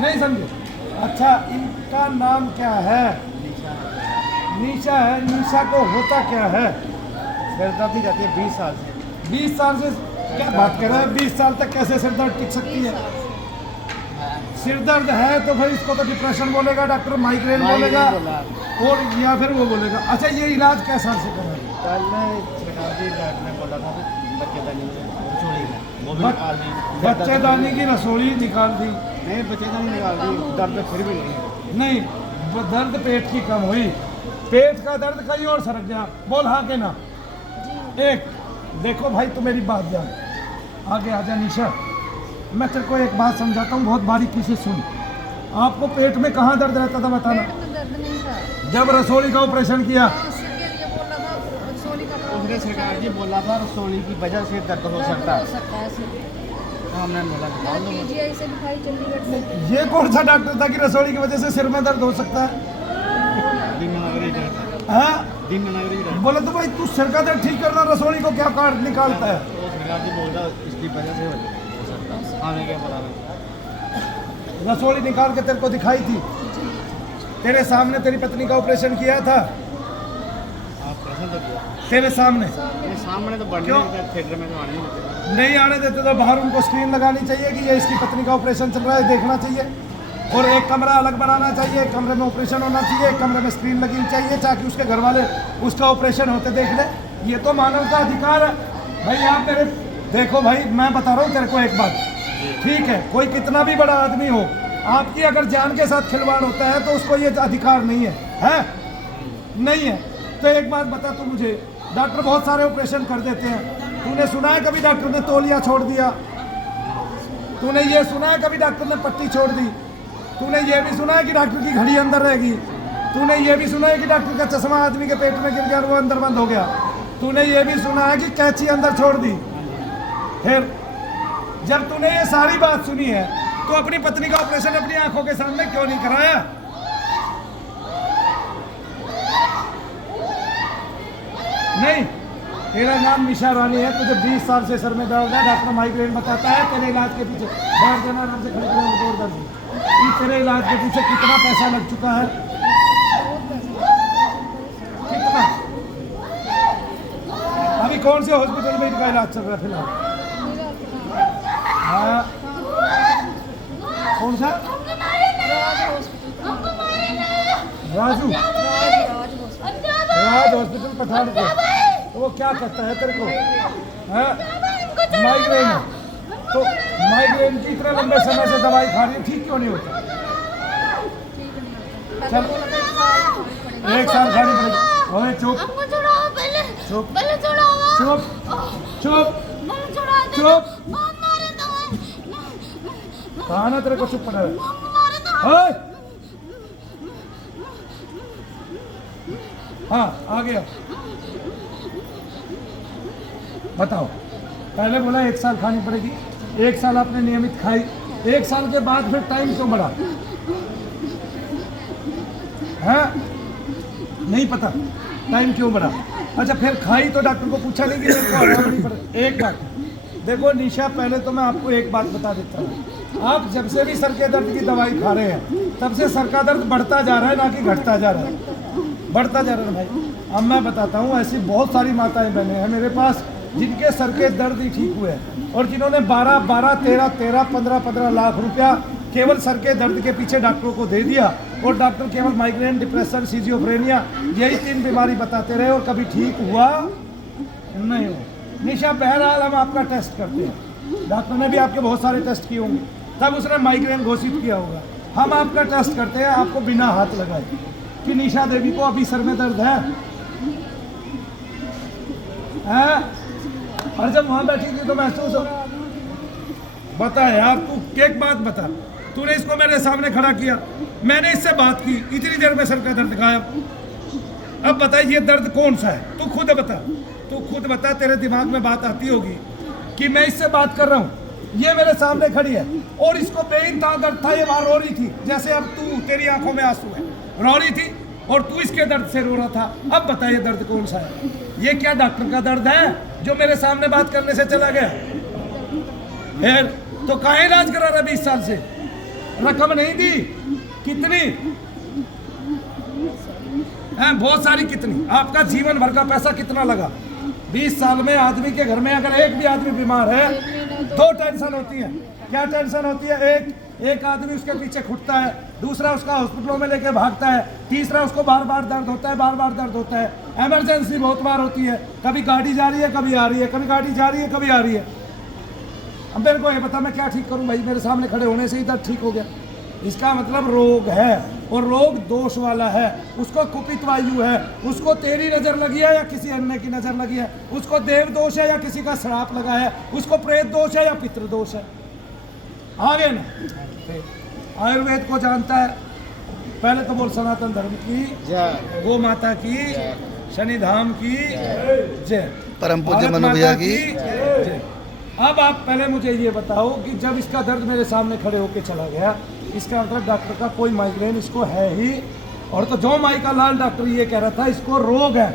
नहीं समझे? अच्छा, इनका नाम क्या है? निशा है। निशा को होता क्या है? सिरदर्दी रहती है 20 साल से। 20 साल से क्या बात कर रहे हैं? 20 साल तक कैसे सिर दर्द टिक सकती है? सिर दर्द है तो भाई इसको तो डिप्रेशन बोलेगा डॉक्टर, माइग्रेन बोलेगा और या फिर वो बोलेगा। अच्छा, ये इलाज कैसे साल से कर रहे हैं? कल सरकारी डॉक्टर ने बोला था बच्चेदानी रसोई वो भी निकाल दी। बच्चेदानी की रसोई निकाल दी? नहीं, बच्चेदानी निकाल दी, दर्द फिर भी नहीं, दर्द पेट की कम हुई, पेट का दर्द कहीं और सरक गया। बोल हाँ के ना। एक देखो भाई, तू मेरी बात जान, आगे आजा निशा, मैं तेरे को एक बात समझाता हूँ, बहुत बारीकी से सुन। आपको पेट में कहाँ दर्द रहता था बताना? पेट में दर्द नहीं था। जब रसोई का ऑपरेशन किया उसके लिए बोला था रसोई का उसने सरकार जी बोला था रसोई की वजह से दर्द हो सकता हो है। सकता है सिर। हमने बोला निकाल दो। पीजीआई से दिखाई चंडीगढ़ से। ये कौन सा डॉक्टर था कि रसोई की वजह से सिर में दर्द हो सकता है? दिन में नगरी रहता हाँ, दिन में नगरी रहता बोला तो भाई तू सिर का दर्द ठीक करना, रसोई को क्या काट निकालता है? तो सरकार जी बोल रहा इसकी वजह से हो सकता है। हमें क्या पता नहीं। रसोई निकाल के तेरे को दिखाई थी? तेरे सामने तेरी पत्नी का ऑपरेशन किया था? आप प्रश्न तो किया तेरे सामने मेरे सामने तो बढ़ने क्यों? नहीं देते, थिएटर में तो आने नहीं देते। नहीं आने देते तो बाहर उनको स्क्रीन लगानी चाहिए कि ये इसकी पत्नी का ऑपरेशन चल रहा है, देखना चाहिए। और एक कमरा अलग बनाना चाहिए, एक कमरे में ऑपरेशन होना चाहिए, एक कमरे में स्क्रीन लगनी चाहिए ताकि उसके घर वाले उसका ऑपरेशन होते देख ले। ये तो मानव का अधिकार है भाई। आप मेरे देखो भाई, मैं बता रहा हूँ तेरे को एक बात, ठीक है? कोई कितना भी बड़ा आदमी हो, आपकी अगर जान के साथ खिलवाड़ होता है तो उसको ये अधिकार नहीं है? नहीं है। तो एक बात बता तू मुझे, डॉक्टर बहुत सारे ऑपरेशन कर देते हैं, तूने सुना है कभी डॉक्टर ने तौलिया छोड़ दिया? तूने ये सुना है कभी डॉक्टर ने पट्टी छोड़ दी? तूने ये भी सुना है कि डॉक्टर की घड़ी अंदर रहेगी? तूने ये भी सुना है कि डॉक्टर का चश्मा आदमी के पेट में गिर गया और वो अंदर बंद हो गया? तूने ये भी सुना है कि कैंची अंदर छोड़ दी? फिर जब तूने ये सारी बात सुनी है तो अपनी पत्नी का ऑपरेशन अपनी आंखों के सामने क्यों नहीं कराया? नहीं, तेरा नाम निशा रानी है, तुझे 20 साल से सर में दर्द है, डॉक्टर माइग्रेन बताता है, तेरे इलाज के पीछे बैठ जाना आराम से, खड़े खड़े जोर दर्द है। तेरे इलाज के पीछे कितना पैसा लग चुका है? कितना? अभी कौन से हॉस्पिटल में इनका इलाज चल रहा है फिलहाल? हाँ, कौन सा? राजू, राज हॉस्पिटल पठानकोट। तो वो क्या करता है तेरे को? माइग्रेन है तो माइग्रेन की इतने लंबे समय से दवाई खा रही है, ठीक क्यों नहीं होता? चल, 1 साल खानी पड़ेगी। ओए चुप चुप चुप चुप चुप। कहा ना तेरे को चुप पड़ा है? हाँ, आ गया। बताओ, पहले बोला 1 साल खानी पड़ेगी, 1 साल आपने नियमित खाई, 1 साल के बाद फिर टाइम क्यों बढ़ा? है नहीं पता टाइम क्यों बढ़ा? अच्छा, फिर खाई तो डॉक्टर को पूछा नहीं कि मेरे को हटाना नहीं पड़े? एक बात देखो निशा, पहले तो मैं आपको एक बात बता देता हूँ, आप जब से भी सर के दर्द की दवाई खा रहे हैं तब से सर का दर्द बढ़ता जा रहा है, ना कि घटता जा रहा है, बढ़ता जा रहा है भाई। अब मैं बताता हूँ, ऐसी बहुत सारी माताएं बहनें हैं मेरे पास जिनके सर के दर्द ही ठीक हुए हैं और जिन्होंने 12-12, 13-13, 15-15 लाख रुपया केवल सर के दर्द के पीछे डॉक्टरों को दे दिया और डॉक्टर केवल माइग्रेन, डिप्रेशन, सिजियोफ्रेनिया यही 3 बीमारी बताते रहे और कभी ठीक हुआ नहीं हो। निशा, बहरहाल हम आपका टेस्ट करते हैं, डॉक्टर ने भी आपके बहुत सारे टेस्ट किए होंगे, तब उसने माइग्रेन घोषित किया होगा। हम आपका टेस्ट करते हैं आपको बिना हाथ लगाए कि निशा देवी को अभी सर में दर्द है? और जब वहां बैठी थी तो महसूस हो? बता यार, तू एक बात बता, तूने इसको मेरे सामने खड़ा किया, मैंने इससे बात की, इतनी देर में सर का दर्द गायब। अब बता ये दर्द कौन सा है? तू खुद बता, तू खुद बता। तेरे दिमाग में बात आती होगी कि मैं इससे बात कर रहा हूँ, ये मेरे सामने खड़ी है और इसको बेइंतहा दर्द था, ये वहां रो रही थी, जैसे अब तू, तेरी आंखों में आंसू है, रो रही थी और तू इसके दर्द से रो रहा था। अब बता ये दर्द कौन सा है? ये क्या डॉक्टर का दर्द है जो मेरे सामने बात करने से चला गया? फिर तो काहे इलाज करा रहा 20 साल से? रकम नहीं दी, कितनी है? बहुत सारी। कितनी? आपका जीवन भर का पैसा कितना लगा? 20 साल में आदमी के घर में अगर एक भी आदमी बीमार है, 2 टेंशन होती है। क्या टेंशन होती है? एक आदमी उसके पीछे खुटता है, दूसरा उसका हॉस्पिटलों में लेके भागता है, तीसरा उसको बार बार दर्द होता है, बार बार दर्द होता है। इमरजेंसी बहुत बार होती है, कभी गाड़ी जा रही है, कभी आ रही है, कभी गाड़ी जा रही है, कभी आ रही है। अब मेरे को ये बता मैं क्या ठीक करूं भाई? मेरे सामने खड़े होने से ही दर्द ठीक हो गया। इसका मतलब रोग है, और रोग दोष वाला है। उसको कुपित वायु है, उसको तेरी नजर लगी है या किसी अन्य की नजर लगी है, उसको देव दोष है या किसी का श्राप लगा है, उसको प्रेत दोष है या पितृ दोष है। आगे ना आयुर्वेद को जानता है। पहले तो बोल सनातन धर्म की जय, गो माता की, शनिधाम की जय, परम पूज्य भारत मनु माता भैया की जय। अब आप पहले मुझे ये बताओ कि जब इसका दर्द मेरे सामने खड़े होके चला गया, इसका मतलब डॉक्टर का कोई माइग्रेन इसको है ही, और तो जो माई का लाल डॉक्टर ये कह रहा था इसको रोग है,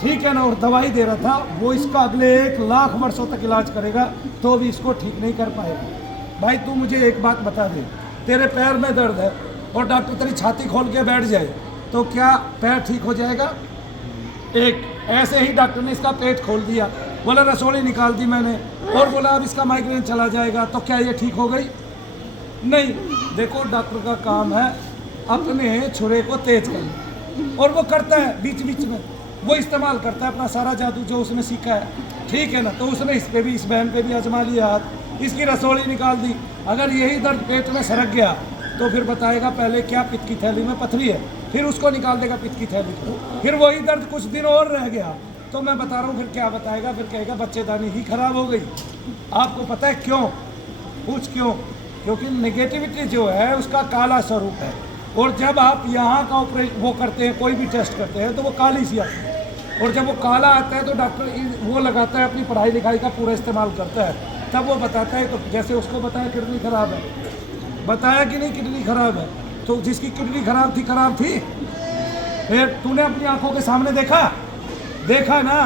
ठीक है ना, और दवाई दे रहा था, वो इसका अगले 1 लाख वर्षों तक इलाज करेगा तो भी इसको ठीक नहीं कर पाएगा। भाई तू मुझे एक बात बता दे, तेरे पैर में दर्द है और डॉक्टर तेरी छाती खोल के बैठ जाए तो क्या पैर ठीक हो जाएगा? एक ऐसे ही डॉक्टर ने इसका पेट खोल दिया, बोला रसोली निकाल दी मैंने, और बोला अब इसका माइग्रेन चला जाएगा, तो क्या ये ठीक हो गई? नहीं। देखो डॉक्टर का काम है अपने छुरे को तेज करना, और वो करता है बीच बीच में, वो इस्तेमाल करता है अपना सारा जादू जो उसने सीखा है, ठीक है ना। तो उसने इस पे भी, इस बहन पे भी आजमा लिया हाथ, इसकी रसोली निकाल दी। अगर यही दर्द पेट में सरक गया तो फिर बताएगा पहले क्या पित्त की थैली में पथरी है, फिर उसको निकाल देगा पित्त की थैली को, फिर वही दर्द कुछ दिन और रह गया तो मैं बता रहा हूँ फिर क्या बताएगा? फिर कहेगा बच्चेदानी ही खराब हो गई। आपको पता है क्यों? पूछ क्यों? क्योंकि नेगेटिविटी जो है उसका काला स्वरूप है, और जब आप यहाँ का ऑपरेशन वो करते हैं, कोई भी टेस्ट करते हैं तो वो काली सी आती है, और जब वो काला आता है तो डॉक्टर वो लगाता है, अपनी पढ़ाई लिखाई का पूरा इस्तेमाल करता है, तब वो बताता है। तो जैसे उसको बताया किडनी खराब है, बताया कि नहीं किडनी खराब है, तो जिसकी किडनी खराब थी, फिर तूने अपनी आंखों के सामने देखा ना,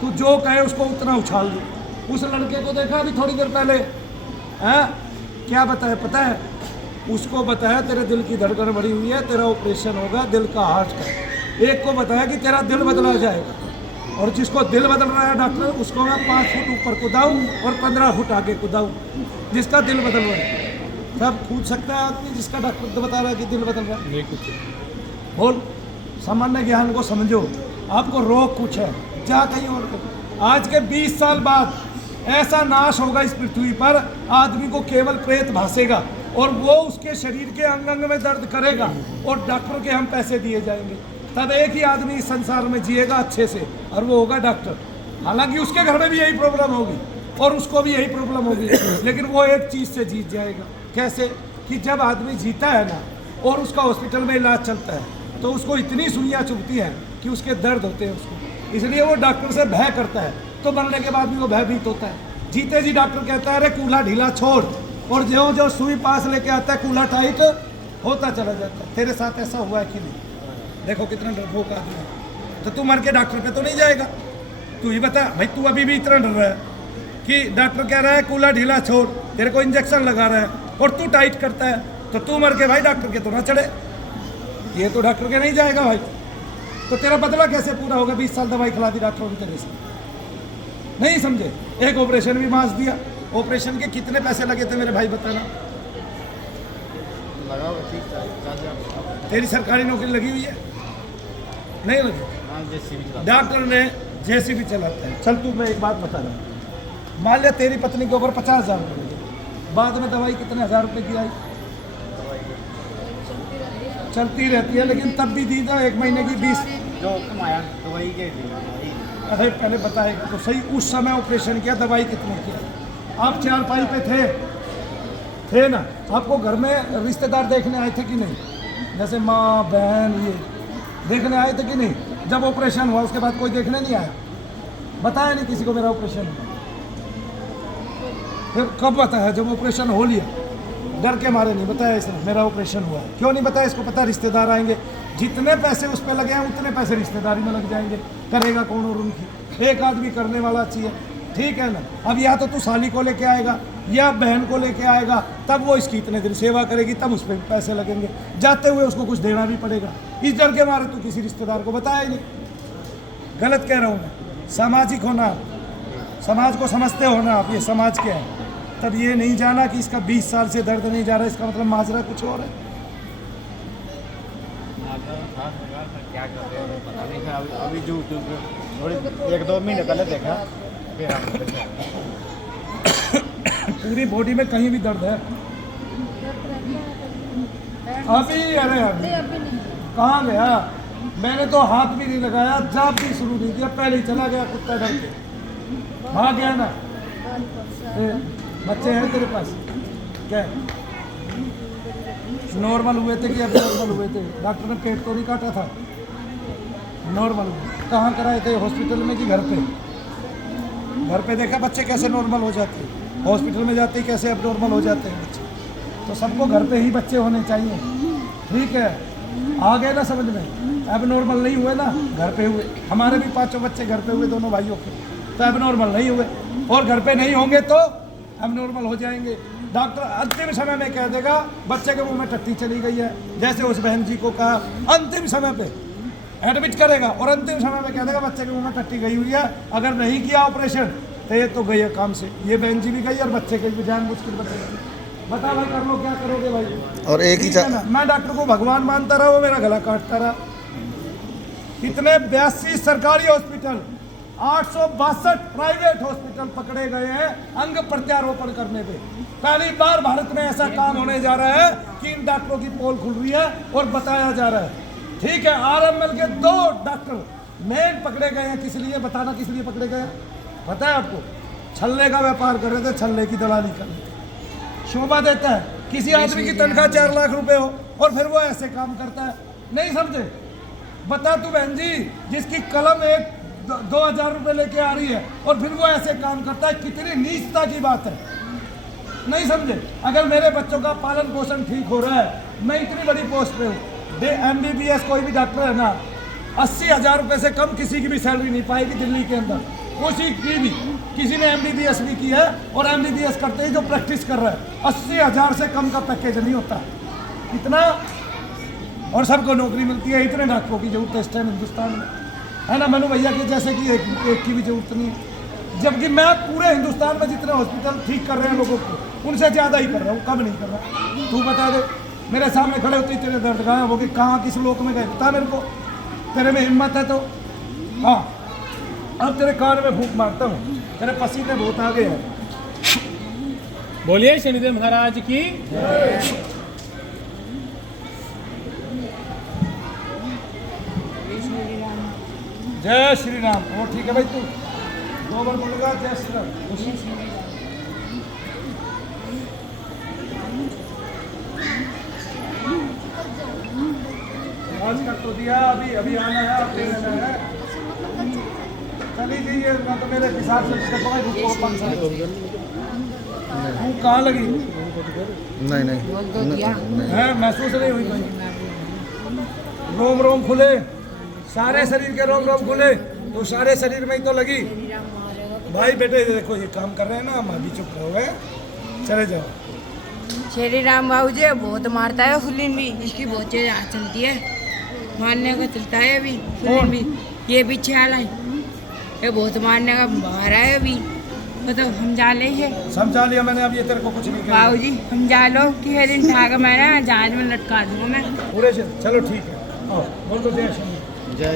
तू जो कहे उसको उतना उछाल दे। उस लड़के को देखा अभी थोड़ी देर पहले, हैं क्या बताया पता है? उसको बताया तेरे दिल की धड़कन बढ़ी हुई है, तेरा ऑपरेशन होगा दिल का, हार्ट का। एक को बताया कि तेरा दिल बदला जाएगा, और जिसको दिल बदल रहा है डॉक्टर, उसको मैं 5 फुट ऊपर कूदाऊँ और 15 फुट आगे कूदाऊँ, जिसका दिल बदल रहा है। सब पूछ सकता है आदमी जिसका डॉक्टर बता रहा है कि दिल बदल रहा है? नहीं कुछ बोल, सामान्य ज्ञान को समझो। आपको रोग कुछ है, जा कहीं और करो। आज के 20 साल बाद ऐसा नाश होगा इस पृथ्वी पर, आदमी को केवल प्रेत भासेगा और वो उसके शरीर के अंग अंग में दर्द करेगा, और डॉक्टर के हम पैसे दिए जाएंगे। तब एक ही आदमी इस संसार में जिएगा अच्छे से, और वो होगा डॉक्टर। हालांकि उसके घर में भी यही प्रॉब्लम होगी और उसको भी यही प्रॉब्लम होगी, लेकिन वो एक चीज़ से जीत जाएगा। कैसे? कि जब आदमी जीता है ना और उसका हॉस्पिटल में इलाज चलता है तो उसको इतनी सुइयाँ चुभती हैं कि उसके दर्द होते हैं उसको, इसलिए वो डॉक्टर से भय करता है, तो मरने के बाद भी वो भयभीत होता है। जीते जी डॉक्टर कहता है अरे कूल्हा ढीला छोड़, और जो जो सुई पास लेके आता है कूल्हा टाइट होता चला जाता है। तेरे साथ ऐसा हुआ है कि नहीं? देखो कितना डरपोक आदमी है। तो तू मर के डॉक्टर पे तो नहीं जाएगा? तू ही बता भाई, तू अभी भी इतना डर रहा है कि डॉक्टर कह रहा है कूल्हा ढीला छोड़, तेरे को इंजेक्शन लगा रहा है और तू टाइट करता है, तो तू मर के भाई डॉक्टर के तो ना चढ़े, ये तो डॉक्टर के नहीं जाएगा भाई। तो तेरा बदला कैसे पूरा होगा? 20 साल दवाई खिला दी डॉक्टरों की तरह से, नहीं समझे? एक ऑपरेशन भी मांस दिया। ऑपरेशन के कितने पैसे लगे थे मेरे भाई बताना? लगा हुआ ठीक था। तेरी सरकारी नौकरी लगी हुई है? नहीं लगी? हाँ, JCB डॉक्टर ने JCB चलाता है। चल तू मैं एक बात बता रहा हूँ, मान लिया तेरी पत्नी के ऊपर 50,000 रुपये लगे, बाद में दवाई कितने हज़ार रुपये की आई? चलती रहती है, लेकिन तब भी दी था 1 महीने की 20। जो कमाया दवाई के लिए। अरे पहले बताएगा तो सही, उस समय ऑपरेशन किया, दवाई कितने की? आप 4 पाई पे थे ना? आपको घर में रिश्तेदार देखने आए थे कि नहीं? जैसे माँ बहन ये देखने आए थे कि नहीं? जब ऑपरेशन हुआ उसके बाद कोई देखने नहीं आया? बताया नहीं किसी को मेरा ऑपरेशन हुआ? फिर कब बताया? जब ऑपरेशन हो लिया, डर के मारे नहीं बताया इसने मेरा ऑपरेशन हुआ है। क्यों नहीं बताया? इसको पता रिश्तेदार आएंगे, जितने पैसे उस पर लगे हैं उतने पैसे रिश्तेदारी में लग जाएंगे, करेगा कौन? और उनकी एक आदमी करने वाला चाहिए, ठीक है ना? अब या तो तू साली को लेके आएगा या बहन को लेके आएगा, तब वो इसकी इतने दिन सेवा करेगी, तब उस पर पैसे लगेंगे, जाते हुए उसको कुछ देना भी पड़ेगा। इस डर के मारे तो किसी रिश्तेदार को बताया ही नहीं। गलत कह रहा हूँ मैं। सामाजिक होना, समाज को समझते हो ना आप, ये समाज क्या है। तब ये नहीं जाना कि इसका 20 साल से दर्द नहीं जा रहा, इसका मतलब माजरा कुछ और है। क्या कर रहे हैं पता नहीं। फिर अभी जो थोड़ी 1-2 महीने पहले देखा, फिर हम पूरी बॉडी में कहीं भी दर्द है अभी? अरे अभी अभी नहीं। कहाँ गया? मैंने तो हाथ भी नहीं लगाया, जाप भी शुरू नहीं किया, पहले ही चला गया कुत्ता डर के, भाग गया ना। बच्चे हैं तेरे पास क्या? नॉर्मल हुए थे कि अब नॉर्मल हुए थे? डॉक्टर ने पेट तो नहीं काटा था? नॉर्मल कहाँ कराए थे, हॉस्पिटल में कि घर पे? घर पे देखा बच्चे कैसे नॉर्मल हो जाते हैं, हॉस्पिटल में जाते ही कैसे अब नॉर्मल हो जाते हैं बच्चे। तो सबको घर पे ही बच्चे होने चाहिए, ठीक है? आ गए ना समझ में? अब नॉर्मल नहीं हुए ना, घर पे हुए। हमारे भी 5 बच्चे घर पे हुए, दोनों भाइयों के, तो अब नॉर्मल नहीं हुए, और घर पे नहीं होंगे तो अब नॉर्मल हो जाएंगे। डॉक्टर अंतिम समय में कह देगा बच्चे के मुंह में टट्टी चली गई है, जैसे उस बहन जी को कहा, अंतिम समय पे एडमिट करेगा और अंतिम समय में कह देगा बच्चे के मुंह में टट्टी गई हुई है, अगर नहीं किया ऑपरेशन तो ये तो गई है काम से। ये बहन जी भी गई और बच्चे की भी जान मुश्किल बच्चे। बता भाई, कर लो क्या करोगे भाई? और एक ही मैं डॉक्टर को भगवान मानता रहा, वो मेरा गला काटता रहा। कितने 82 सरकारी हॉस्पिटल, 862 प्राइवेट हॉस्पिटल पकड़े गए हैं अंग प्रत्यारोपण करने पे। पहली बार भारत में ऐसा काम होने जा रहा है कि इन डॉक्टरों की पोल खुल रही है और बताया जा रहा है, ठीक है? आरएमएल के 2 डॉक्टर मेन पकड़े गए हैं। किस लिए? बताना किस लिए पकड़े गए? पता है आपको? छल्ले का व्यापार कर रहे थे, छल्ले की दलाली कर रहे थे। शोभा देता है किसी आदमी की तनख्वाह 4 लाख रुपए हो और फिर वो ऐसे काम करता है, नहीं समझे? बता तू बहन जी, जिसकी कलम 2,000 रुपये लेके आ रही है और फिर वो ऐसे काम करता है, कितनी नीचता की बात है, नहीं समझे? अगर मेरे बच्चों का पालन पोषण ठीक हो रहा है, मैं इतनी बड़ी पोस्ट पे हूँ, MBBS कोई भी डॉक्टर है ना, 80,000 रुपये से कम किसी की भी सैलरी नहीं पाएगी दिल्ली के अंदर, उसी की भी। किसी ने MBBS भी की है और MBBS करते ही जो प्रैक्टिस कर रहा है, 80,000 से कम का पैकेज नहीं होता इतना, और सबको नौकरी मिलती है। इतने डॉक्टरों की जरूरत है इस टाइम हिंदुस्तान में, है ना? मनु भैया के जैसे कि एक की भी जरूरत नहीं है, जबकि मैं पूरे हिंदुस्तान में जितने हॉस्पिटल ठीक कर रहे हैं लोगों को, उनसे ज़्यादा ही कर रहा हूँ, कम नहीं कर रहा। तू बता दे, मेरे सामने खड़े होते ही तेरे दर्द गायब हो गए, कहाँ किस लोक में गए? बता मेरे को, तेरे में हिम्मत है तो। हाँ, अब तेरे कान में फूंक मारता हूँ, तेरे पसीने बहुत आ गए हैं। बोलिए शनिदेव महाराज की। जय श्री राम। और ठीक है भाई, तू 2 बार बोलेगा जय श्री राम। आज का तो दिया, अभी अभी आना है, अब लेना है। चली जाइए ना, तो मेरे हिसाब से भूख कहाँ लगी? नहीं है महसूस नहीं हुई भाई? रोम रोम खुले, सारे शरीर के रोम रोम खुले, तो सारे शरीर में ही तो लगी भाई। बेटे देखो ये काम कर रहे हैं ना, हम अभी चुप हो गए, चले जाओ। श्री राम बाबू जी बहुत मारता है फुलिन भी, इसकी बहुत तेज हाथ चलती है, मारने का चलता है अभी फुलिन भी। ये पीछे आला है, ये बहुत मारने का बाहर है अभी, मतलब हम जा ले है। समझा लिया मैंने, अब ये तेरे को कुछ नहीं किया बाबू जी हम जा लो कि हर दिन भाग मैं ना जहाज में लटका दूंगा मैं पूरे से। चलो ठीक है, आओ बोल दो जय श्री राम। जय